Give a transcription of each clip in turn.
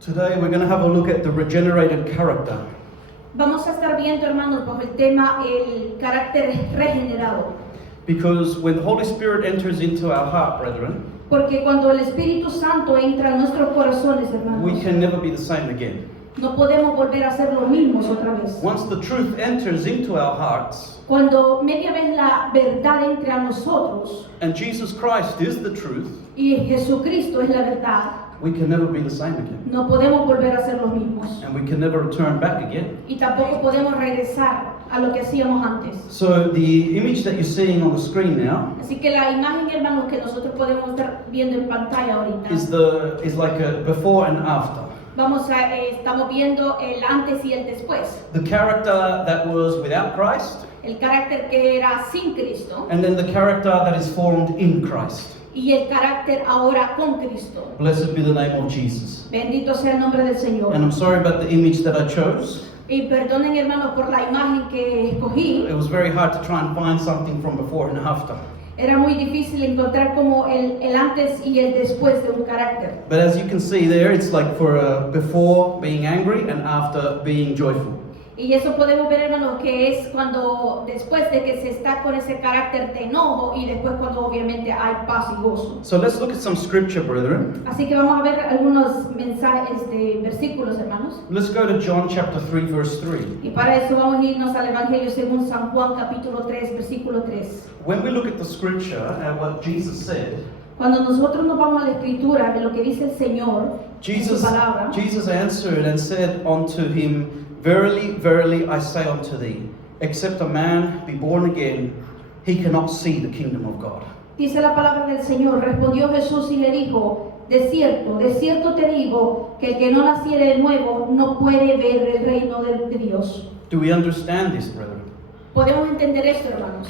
Today we're going to have a look at the regenerated character. Vamos a estar viendo, hermanos, bajo el tema el carácter regenerado. Because when the Holy Spirit enters into our heart, brethren, Porque cuando el Espíritu Santo entra en nuestros corazones, hermanos, we can never be the same again. no podemos volver a ser los mismos otra vez. Once the truth enters into our hearts, Cuando media vez la verdad entre a nosotros and Jesus Christ is the truth, y Jesucristo es la verdad, we can never be the same again. no podemos volver a ser los mismos. And we can never return back again. Y tampoco podemos regresar a lo que hacíamos antes. So the image that you're seeing on the screen now Así que la imagen, hermanos, que nosotros podemos estar viendo en pantalla ahorita, is like a before and after. estamos viendo el antes y el después. The character that was without Christ, El carácter que era sin Cristo and then the character that is formed in Christ. y el carácter ahora con Cristo. Blessed be the name of Jesus. Bendito sea el nombre del Señor. And I'm sorry about the image that I chose. Y perdonen, hermanos, por la imagen que escogí. It was very hard to try and find something from before and after. Era muy difícil encontrar como el antes y el después de un carácter. But as you can see there, it's like for before being angry and after being joyful. Y eso podemos ver, hermanos, que es cuando después de que se está con ese carácter de enojo y después cuando obviamente hay paz y gozo. So let's look at some scripture, brethren. Así que vamos a ver algunos mensajes de versículos, hermanos. Let's go to John chapter 3, verse 3. Y para eso vamos a irnos al Evangelio según San Juan capítulo 3, versículo 3. When we look at the scripture and what Jesus said, Cuando nosotros nos vamos a la escritura de lo que dice el Señor en su palabra, Jesus answered and said unto him, Verily, verily, I say unto thee, except a man be born again, he cannot see the kingdom of God. dice la palabra del Señor, respondió Jesús y le dijo, de cierto te digo, que el que no naciere de nuevo no puede ver el reino de Dios. Do we understand this, brethren? Podemos entender esto, hermanos.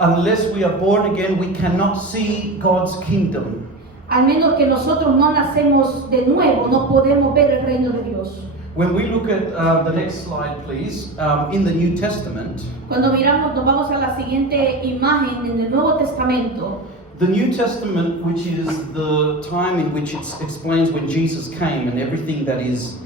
Unless we are born again, we cannot see God's kingdom. Al menos que nosotros no nacemos de nuevo, no podemos ver el reino de Dios. When we look at the next slide, please, in the New Testament, Cuando miramos, nos vamos a la siguiente imagen en el Nuevo Testamento. the New Testament, which is the time in which it explains when Jesus came and everything that is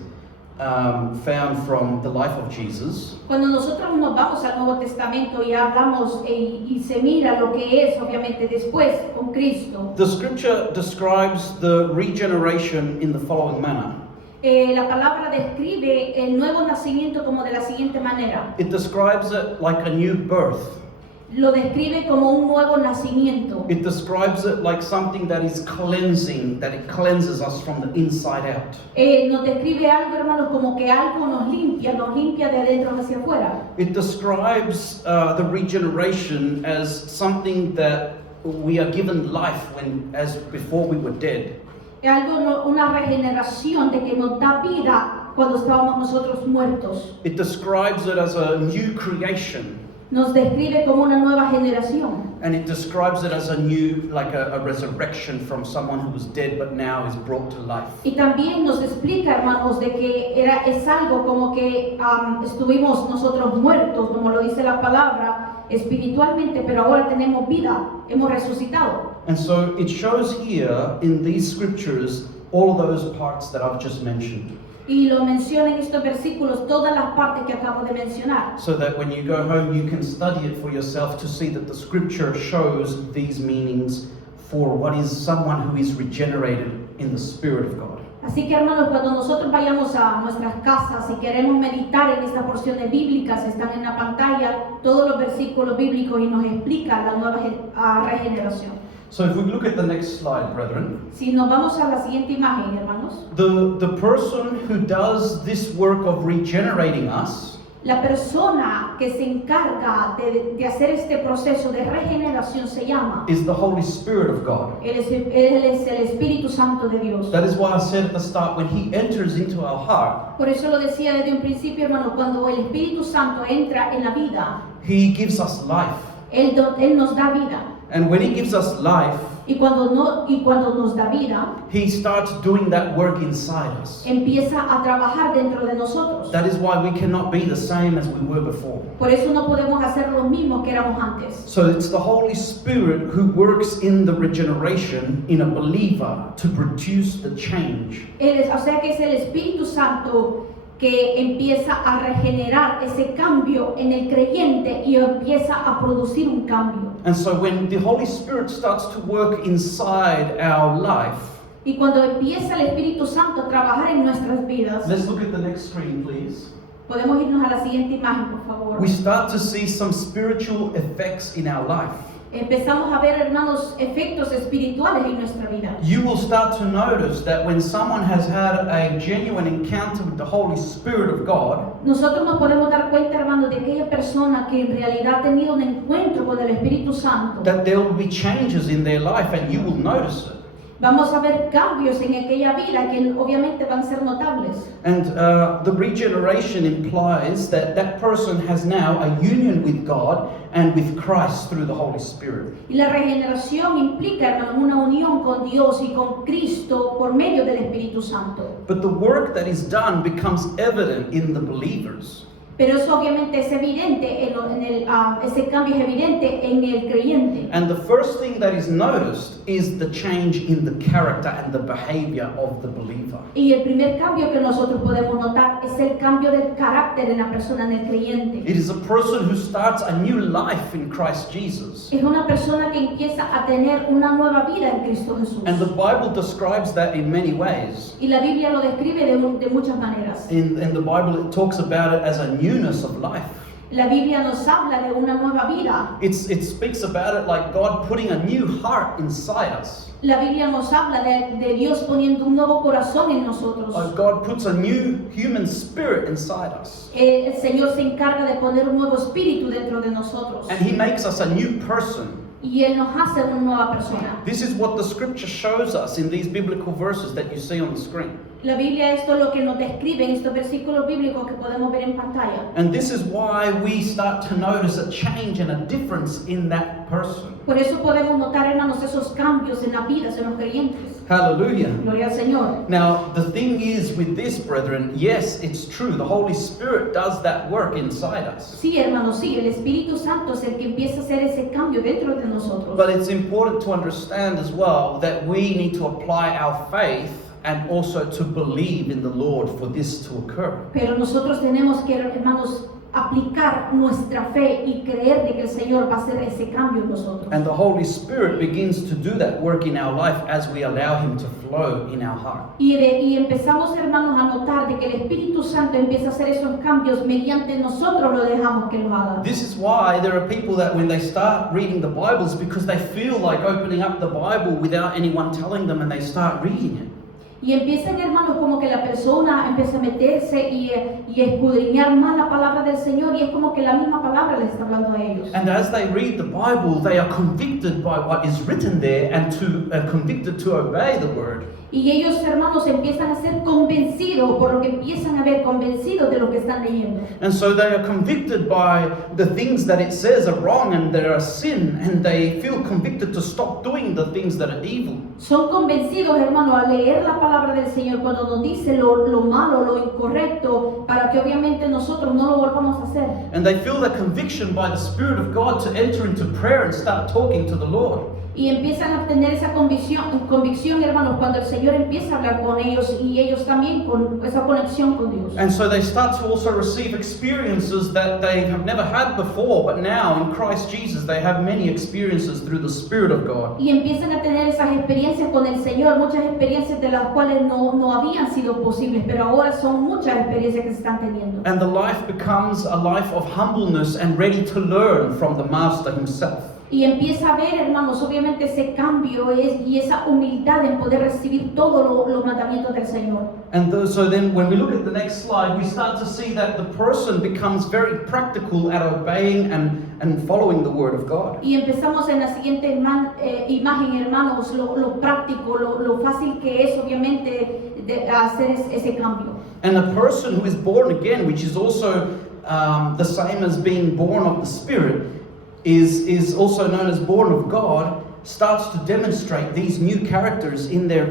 found from the life of Jesus. Cuando nosotros nos vamos al Nuevo Testamento y hablamos y se mira lo que es obviamente después con Cristo, The scripture describes the regeneration in the following manner. La palabra describe el nuevo nacimiento como de la siguiente manera. It describes it like a new birth. Lo describe como un nuevo nacimiento. It describes it like something that is cleansing, that it cleanses us from the inside out. Nos describe algo, hermanos, como que algo nos limpia de adentro hacia afuera. It describes the regeneration as something that we are given life as before we were dead. Una regeneración de que nos da vida cuando estábamos nosotros muertos. It describes it as a new creation. Nos describe como una nueva generación. And it describes it as a new, like a resurrection from someone who was dead but now is brought to life. Y también nos explica, hermanos, de que es algo como que estuvimos nosotros muertos, como lo dice la palabra, espiritualmente, pero ahora tenemos vida, hemos resucitado. And so it shows here in these scriptures all of those parts that I've just mentioned. Y lo menciona en estos versículos todas las partes que acabo de mencionar. So that when you go home you can study it for yourself to see that the scripture shows these meanings for what is someone who is regenerated in the Spirit of God. Así que, hermanos, cuando nosotros vayamos a nuestras casas y queremos meditar en estas porciones bíblicas, están en la pantalla todos los versículos bíblicos y nos explica la nueva regeneración. So if we look at the next slide, brethren, Si nos vamos a la siguiente imagen, hermanos, the person who does this work of regenerating us la persona que se encarga de hacer este proceso de regeneración se llama, is the Holy Spirit of God. Él es el Espíritu Santo de Dios. That is why I said at the start, when He enters into our heart, Por eso lo decía desde un principio, hermano, cuando el Espíritu Santo entra en la vida, He gives us life. Él nos da vida. And when He gives us life, Y cuando nos da vida, He starts doing that work inside us. empieza a trabajar dentro de nosotros. That is why we cannot be the same as we were before. Por eso no podemos hacer lo mismo que éramos antes. So it's the Holy Spirit who works in the regeneration in a believer to produce the change. O sea que es el Espíritu Santo que empieza a regenerar ese cambio en el creyente y empieza a producir un cambio. And so when the Holy Spirit starts to work inside our life, Y cuando empieza el Espíritu Santo a trabajar en nuestras vidas, let's look at the next screen, please. podemos irnos a la siguiente imagen, por favor. We start to see some spiritual effects in our life. Empezamos a ver, hermanos, efectos espirituales en nuestra vida. You will start to notice that when someone has had a genuine encounter with the Holy Spirit of God, Nosotros nos podemos dar cuenta, hermanos, de aquella persona que en realidad ha tenido un encuentro con el Espíritu Santo. that there will be changes in their life and you will notice it. Vamos a ver cambios en aquella vida que obviamente van a ser notables. And the regeneration implies that that person has now a union with God and with Christ through the Holy Spirit. Y la regeneración implica, hermanos, una unión con Dios y con Cristo por medio del Espíritu Santo. But the work that is done becomes evident in the believers. Pero eso obviamente es evidente, ese cambio es evidente en el creyente. And the first thing that is noticed is the change in the character and the behavior of the believer. Y el primer cambio que nosotros podemos notar es el cambio del carácter en la persona, en el creyente. It is a person who starts a new life in Christ Jesus. Es una persona que empieza a tener una nueva vida en Cristo Jesús. And the Bible describes that in many ways. Y la Biblia lo describe de muchas maneras. In the Bible, it talks about it as a newness of life. La Biblia nos habla de una nueva vida. It speaks about it like God putting a new heart inside us. La Biblia nos habla de Dios poniendo un nuevo corazón en nosotros. Like God puts a new human spirit inside us. El Señor se encarga de poner un nuevo espíritu dentro de nosotros. And He makes us a new person. Y Él nos hace una nueva persona. This is what the scripture shows us in these biblical verses that you see on the screen. La Biblia esto es lo que nos describe en estos versículos bíblicos que podemos ver en pantalla. And this is why we start to notice a change and a difference in that person. Por eso podemos notar, hermanos, esos cambios en las vidas de los creyentes. Hallelujah. Gloria al Señor. Now, the thing is with this, brethren, yes, it's true. The Holy Spirit does that work inside us. Sí, hermanos, sí, el Espíritu Santo es el que empieza a hacer ese cambio dentro de nosotros. But it's important to understand as well that we need to apply our faith and also to believe in the Lord for this to occur. Pero nosotros tenemos que, hermanos, aplicar nuestra fe y creer de que el Señor va a hacer ese cambio en nosotros. And the Holy Spirit begins to do that work in our life as we allow Him to flow in our heart. Y empezamos, hermanos, a notar de que el Espíritu Santo empieza a hacer esos cambios mediante nosotros lo dejamos que lo haga. This is why there are people that when they start reading the Bibles, because they feel like opening up the Bible without anyone telling them, and they start reading it. Y empiezan, hermanos, como que la persona empieza a meterse y escudriñar más la palabra del Señor, y es como que la misma palabra les está hablando a ellos. And as they read the Bible, they are convicted by what is written there and convicted to obey the word. Y ellos, hermanos, empiezan a ser convencidos por lo que empiezan a ver, convencidos de lo que están leyendo. And so they are convicted by the things that it says are wrong and that are sin, and they feel convicted to stop doing the things that are evil. Son convencidos, hermanos, al leer la palabra del Señor cuando nos dice lo malo, lo incorrecto, para que obviamente nosotros no lo volvamos a hacer. And they feel the conviction by the Spirit of God to enter into prayer and start talking to the Lord. Y empiezan a tener esa convicción, hermanos, cuando el Señor empieza a hablar con ellos y ellos también con esa conexión con Dios. And so they start to also receive experiences that they have never had before, but now in Christ Jesus they have many experiences through the Spirit of God. Y empiezan a tener esas experiencias con el Señor, muchas experiencias de las cuales no habían sido posibles, pero ahora son muchas experiencias que se están teniendo. And the life becomes a life of humbleness and ready to learn from the Master Himself. Y empieza a ver, hermanos, obviamente ese cambio y esa humildad en poder recibir todos los mandamientos del Señor. And so then when we look at the next slide, we start to see that the person becomes very practical at obeying and following the Word of God. Y empezamos en la siguiente imagen, hermanos, lo práctico, lo fácil que es, obviamente, de hacer ese cambio. And a person who is born again, which is also the same as being born of the Spirit, is also known as born of God, starts to demonstrate these new characters in their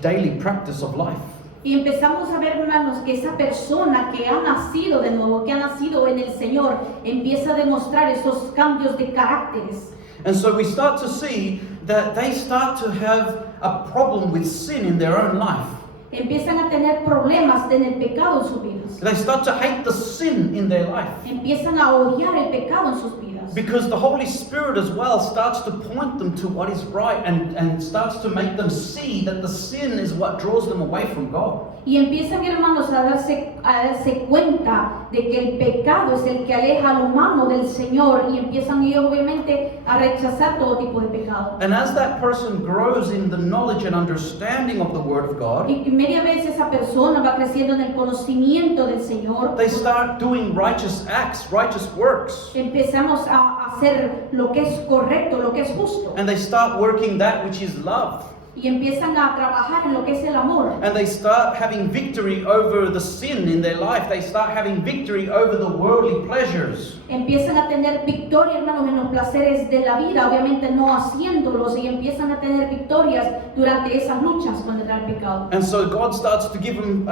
daily practice of life. Y empezamos a ver, hermanos, que esa persona que ha nacido de nuevo, que ha nacido en el Señor, empieza a demostrar esos cambios de caracteres. And so we start to see that they start to have a problem with sin in their own life. Empiezan a tener problemas en el pecado en sus vidas. They start to hate the sin in their life. Empiezan a odiar el pecado en sus vidas. Because the Holy Spirit as well starts to point them to what is right and starts to make them see that the sin is what draws them away from God. Y empiezan, hermanos, a darse cuenta de que el pecado es el que aleja al humano del Señor, y empiezan ellos obviamente a rechazar todo tipo de pecado. And as that person grows in the knowledge and understanding of the Word of God, Y media vez esa persona va creciendo en el conocimiento del Señor. they start doing righteous acts, righteous works. Empezamos a hacer lo que es correcto, lo que es justo. And they start working that which is love. Y empiezan a trabajar en lo que es el amor. And they start having victory over the sin in their life. They start having victory over the worldly pleasures. Empiezan a tener victoria, hermanos, en los placeres de la vida, obviamente no haciéndolos, y empiezan a tener victorias durante esas luchas contra el pecado. And so God starts to give them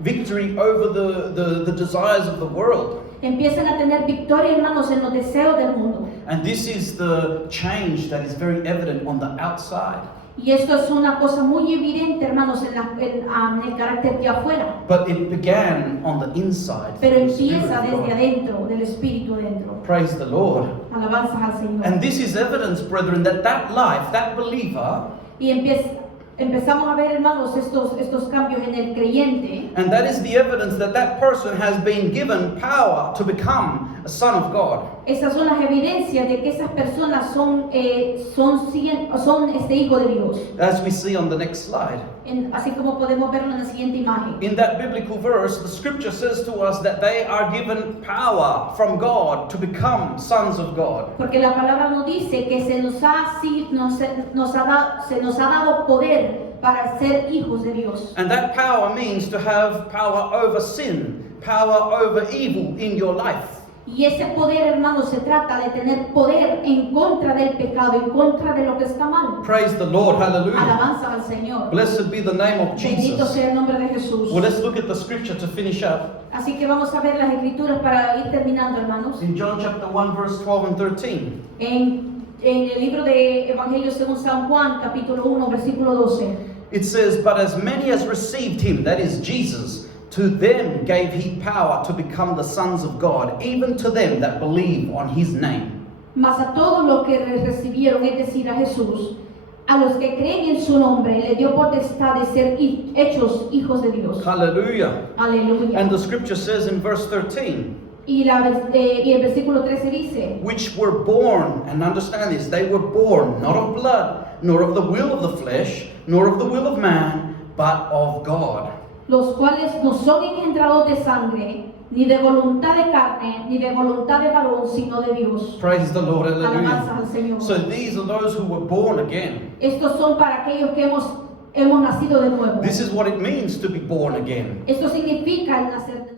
victory over the desires of the world. Empiezan a tener victoria, hermanos, en los deseos del mundo. And this is the change that is very evident on the outside. Y esto es una cosa muy evidente, hermanos, en el carácter de afuera. But it began on the inside. Pero the Spirit empieza of desde God. adentro, del Espíritu adentro. Praise the Lord. Alabanzas al Señor. And this is evidence, brethren, that that life, that believer, Y empezamos a ver, hermanos, estos cambios en el creyente. and that is the evidence that that person has been given power to become a son of God. Esas son las evidencias de que esas personas son hijo de Dios. As we see on the next slide. Así como podemos verlo en la siguiente imagen. In that biblical verse, the scripture says to us that they are given power from God to become sons of God. Porque la palabra nos dice que se nos ha dado poder para ser hijos de Dios. And that power means to have power over sin, power over evil in your life. Y ese poder, hermanos, se trata de tener poder en contra del pecado, en contra de lo que está mal. Praise the Lord, hallelujah. Alabanza al Señor. Blessed be the name of Bendito Jesus. sea el nombre de Jesús. Well, let's look at the scripture to finish up. Así que vamos a ver las escrituras para ir terminando, hermanos. In John chapter 1, verse 12 and 13. En el libro de Evangelio según San Juan, capítulo 1, versículo 12. It says, "But as many as received him," that is Jesus, "to them gave he power to become the sons of God, even to them that believe on his name." Mas a todos los que le recibieron, es decir, a Jesús, a los que creen en su nombre, le dio potestad de ser hechos hijos de Dios. Hallelujah. Aleluya. And the scripture says in verse 13, Y el versículo 13 dice, "Which were born," and understand this, they were born not of blood, nor of the will of the flesh, nor of the will of man, but of God. los cuales no son engendrados de sangre, ni de voluntad de carne, ni de voluntad de varón, sino de Dios. Praise the Lord, Alabanzas hallelujah. al Señor. So these are those who were born again. Estos son para aquellos que hemos nacido de nuevo. This is what it means to be born again. Esto significa el nacer de nuevo.